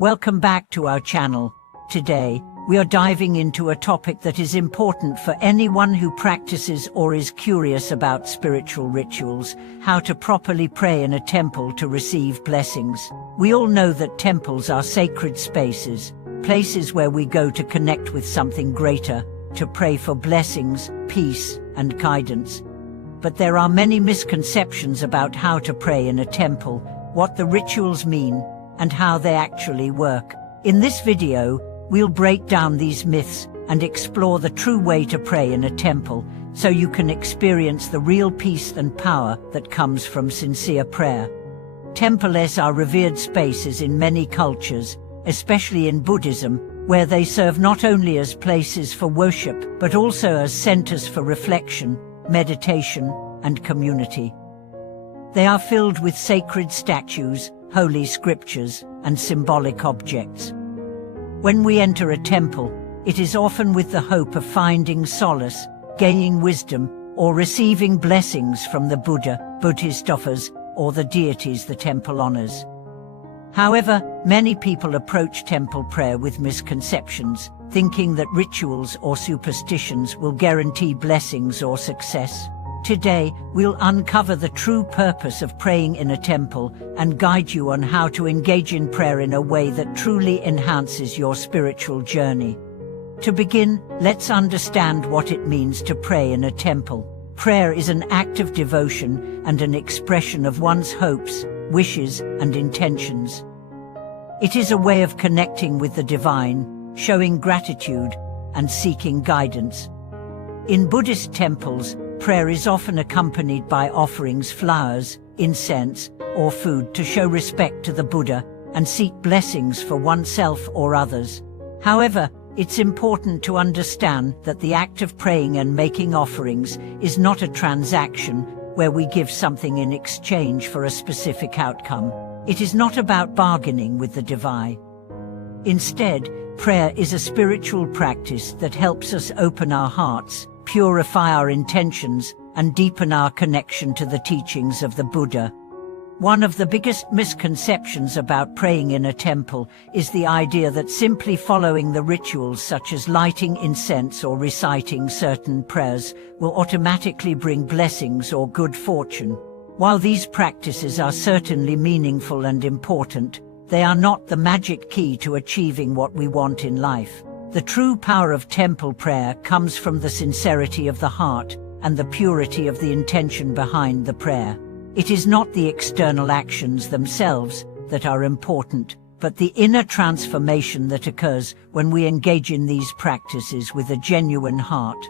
Welcome back to our channel. Today, we are diving into a topic that is important for anyone who practices or is curious about spiritual rituals: how to properly pray in a temple to receive blessings. We all know that temples are sacred spaces, places where we go to connect with something greater, to pray for blessings, peace, and guidance. But there are many misconceptions about how to pray in a temple, what the rituals mean, and how they actually work. In this video, we'll break down these myths and explore the true way to pray in a temple, so you can experience the real peace and power that comes from sincere prayer. Temples are revered spaces in many cultures, especially in Buddhism, where they serve not only as places for worship, but also as centers for reflection, meditation, and community. They are filled with sacred statues, holy scriptures, and symbolic objects. When we enter a temple, it is often with the hope of finding solace, gaining wisdom, or receiving blessings from the Buddha, Bodhisattvas, or the deities the temple honors. However, many people approach temple prayer with misconceptions, thinking that rituals or superstitions will guarantee blessings or success. Today, we'll uncover the true purpose of praying in a temple and guide you on how to engage in prayer in a way that truly enhances your spiritual journey. To begin, let's understand what it means to pray in a temple. Prayer is an act of devotion and an expression of one's hopes, wishes, and intentions. It is a way of connecting with the divine, showing gratitude, and seeking guidance. In Buddhist temples, prayer is often accompanied by offerings, flowers, incense, or food to show respect to the Buddha and seek blessings for oneself or others. However, it's important to understand that the act of praying and making offerings is not a transaction where we give something in exchange for a specific outcome. It is not about bargaining with the divine. Instead, prayer is a spiritual practice that helps us open our hearts, purify our intentions, and deepen our connection to the teachings of the Buddha. One of the biggest misconceptions about praying in a temple is the idea that simply following the rituals such as lighting incense or reciting certain prayers will automatically bring blessings or good fortune. While these practices are certainly meaningful and important, they are not the magic key to achieving what we want in life. The true power of temple prayer comes from the sincerity of the heart and the purity of the intention behind the prayer. It is not the external actions themselves that are important, but the inner transformation that occurs when we engage in these practices with a genuine heart.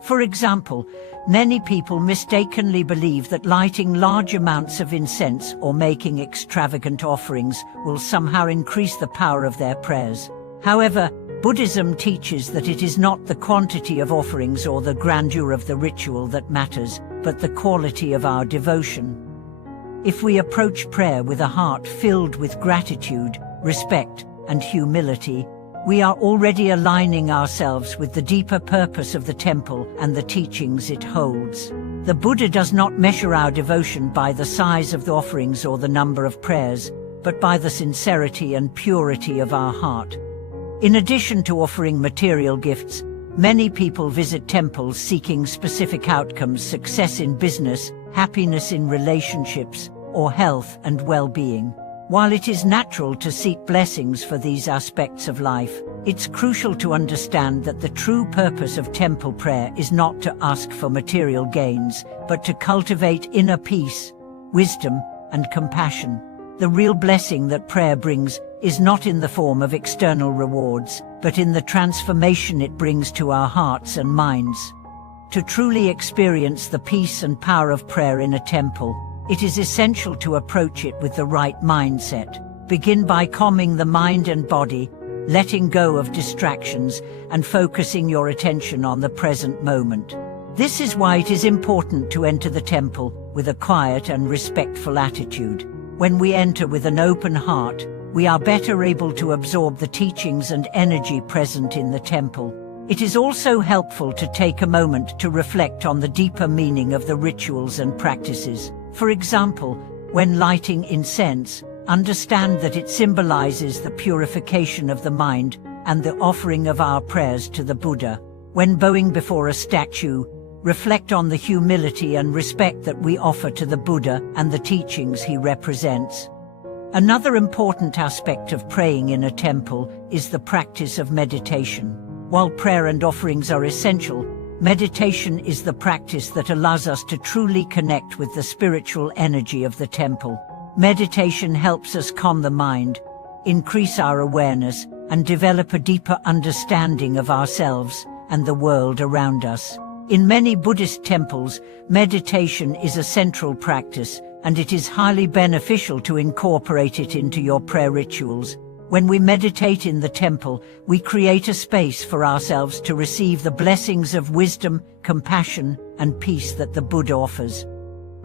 For example, many people mistakenly believe that lighting large amounts of incense or making extravagant offerings will somehow increase the power of their prayers. However, Buddhism teaches that it is not the quantity of offerings or the grandeur of the ritual that matters, but the quality of our devotion. If we approach prayer with a heart filled with gratitude, respect, and humility, we are already aligning ourselves with the deeper purpose of the temple and the teachings it holds. The Buddha does not measure our devotion by the size of the offerings or the number of prayers, but by the sincerity and purity of our heart. In addition to offering material gifts, many people visit temples seeking specific outcomes: success in business, happiness in relationships, or health and well-being. While it is natural to seek blessings for these aspects of life, it's crucial to understand that the true purpose of temple prayer is not to ask for material gains, but to cultivate inner peace, wisdom, and compassion. The real blessing that prayer brings is not in the form of external rewards, but in the transformation it brings to our hearts and minds. To truly experience the peace and power of prayer in a temple, it is essential to approach it with the right mindset. Begin by calming the mind and body, letting go of distractions, and focusing your attention on the present moment. This is why it is important to enter the temple with a quiet and respectful attitude. When we enter with an open heart, we are better able to absorb the teachings and energy present in the temple. It is also helpful to take a moment to reflect on the deeper meaning of the rituals and practices. For example, when lighting incense, Understand that it symbolizes the purification of the mind and the offering of our prayers to the Buddha. When bowing before a statue, reflect on the humility and respect that we offer to the Buddha and the teachings he represents. Another important aspect of praying in a temple is the practice of meditation. While prayer and offerings are essential, meditation is the practice that allows us to truly connect with the spiritual energy of the temple. Meditation helps us calm the mind, increase our awareness, and develop a deeper understanding of ourselves and the world around us. In many Buddhist temples, meditation is a central practice, and it is highly beneficial to incorporate it into your prayer rituals. When we meditate in the temple, we create a space for ourselves to receive the blessings of wisdom, compassion, and peace that the Buddha offers.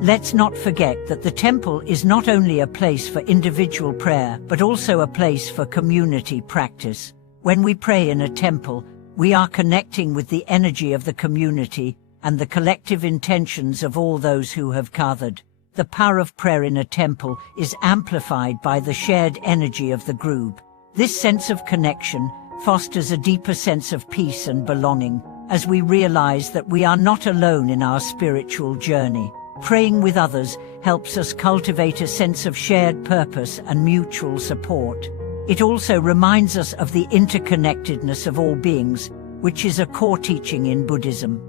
Let's not forget that the temple is not only a place for individual prayer, but also a place for community practice. When we pray in a temple, we are connecting with the energy of the community and the collective intentions of all those who have gathered. The power of prayer in a temple is amplified by the shared energy of the group. This sense of connection fosters a deeper sense of peace and belonging, as we realize that we are not alone in our spiritual journey. Praying with others helps us cultivate a sense of shared purpose and mutual support. It also reminds us of the interconnectedness of all beings, which is a core teaching in Buddhism.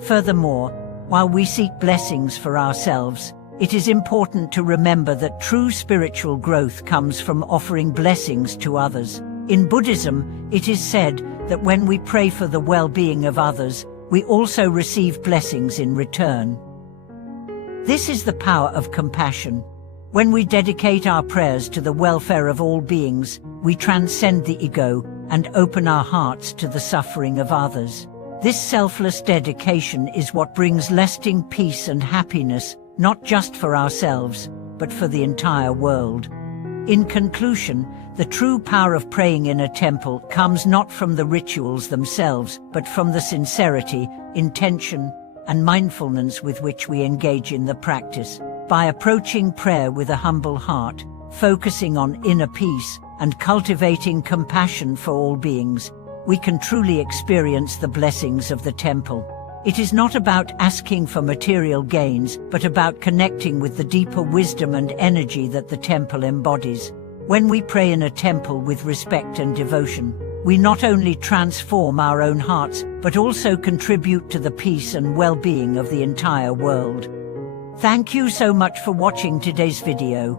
Furthermore, while we seek blessings for ourselves, it is important to remember that true spiritual growth comes from offering blessings to others. In Buddhism, it is said that when we pray for the well-being of others, we also receive blessings in return. This is the power of compassion. When we dedicate our prayers to the welfare of all beings, we transcend the ego and open our hearts to the suffering of others. This selfless dedication is what brings lasting peace and happiness, not just for ourselves, but for the entire world. In conclusion, the true power of praying in a temple comes not from the rituals themselves, but from the sincerity, intention, and mindfulness with which we engage in the practice. By approaching prayer with a humble heart, focusing on inner peace, and cultivating compassion for all beings, we can truly experience the blessings of the temple. It is not about asking for material gains, but about connecting with the deeper wisdom and energy that the temple embodies. When we pray in a temple with respect and devotion, we not only transform our own hearts, but also contribute to the peace and well-being of the entire world. Thank you so much for watching today's video.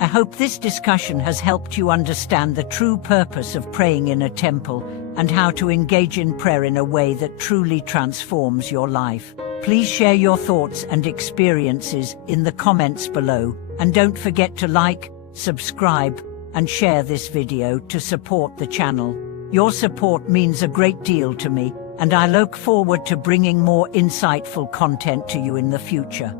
I hope this discussion has helped you understand the true purpose of praying in a temple and how to engage in prayer in a way that truly transforms your life. Please share your thoughts and experiences in the comments below, and don't forget to like, subscribe, and share this video to support the channel. Your support means a great deal to me, and I look forward to bringing more insightful content to you in the future.